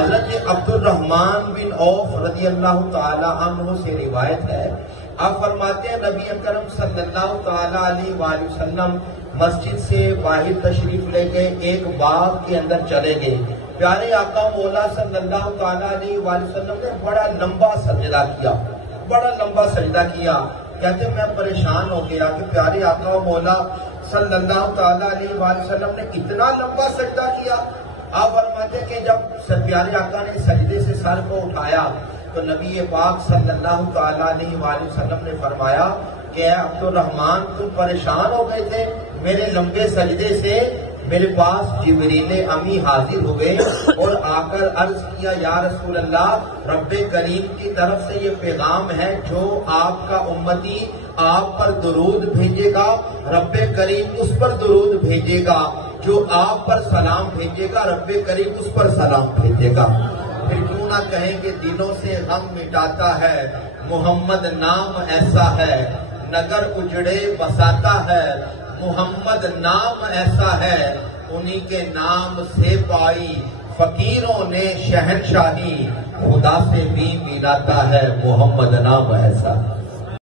Hazrat Abdurrahman bin of रज़ी अल्लाह ताला अन्हु से रिवायत है, आप फरमाते हैं नबी अकरम सल्लल्लाहु ताला अलैहि वसल्लम मस्जिद से बाहर तशरीफ ले गए, एक बाग के अंदर चले गए। प्यारे आका मौला सल्लल्लाहु ताला अलैहि वसल्लम ने बड़ा लंबा सजदा किया, बड़ा लंबा सजदा किया। कहते मैं परेशान हो गया कि प्यारे आका मौला सल्लल्लाहु ताला अलैहि वसल्लम ने इतना लंबा सजदा किया। आप फरमाते कि जब प्यारे आका ने सजदे से सर को उठाया तो नबी पाक सल्लल्लाहु ताला अलैहि वसल्लम ने फरमाया कि अब्दुर्रहमान तुम परेशान हो गए थे मेरे लंबे सजदे से। मेरे पास जिब्रील अमी हाजिर हुए और आकर अर्ज किया, या रसूल अल्लाह, रब्बे करीम की तरफ से ये पैगाम है, जो आपका उम्मती आप पर दुरूद भेजेगा, रब्बे करीम उस पर दुरूद भेजेगा, जो आप पर सलाम भेजेगा, रब्बे करीम उस पर सलाम भेजेगा। फिर क्यों ना कहें कि दिलों से गम मिटाता है मोहम्मद नाम ऐसा है, नगर उजड़े बसाता है मोहम्मद नाम ऐसा है, उन्हीं के नाम से पाई फकीरों ने शहनशाही, खुदा से भी मिलाता है मोहम्मद नाम ऐसा।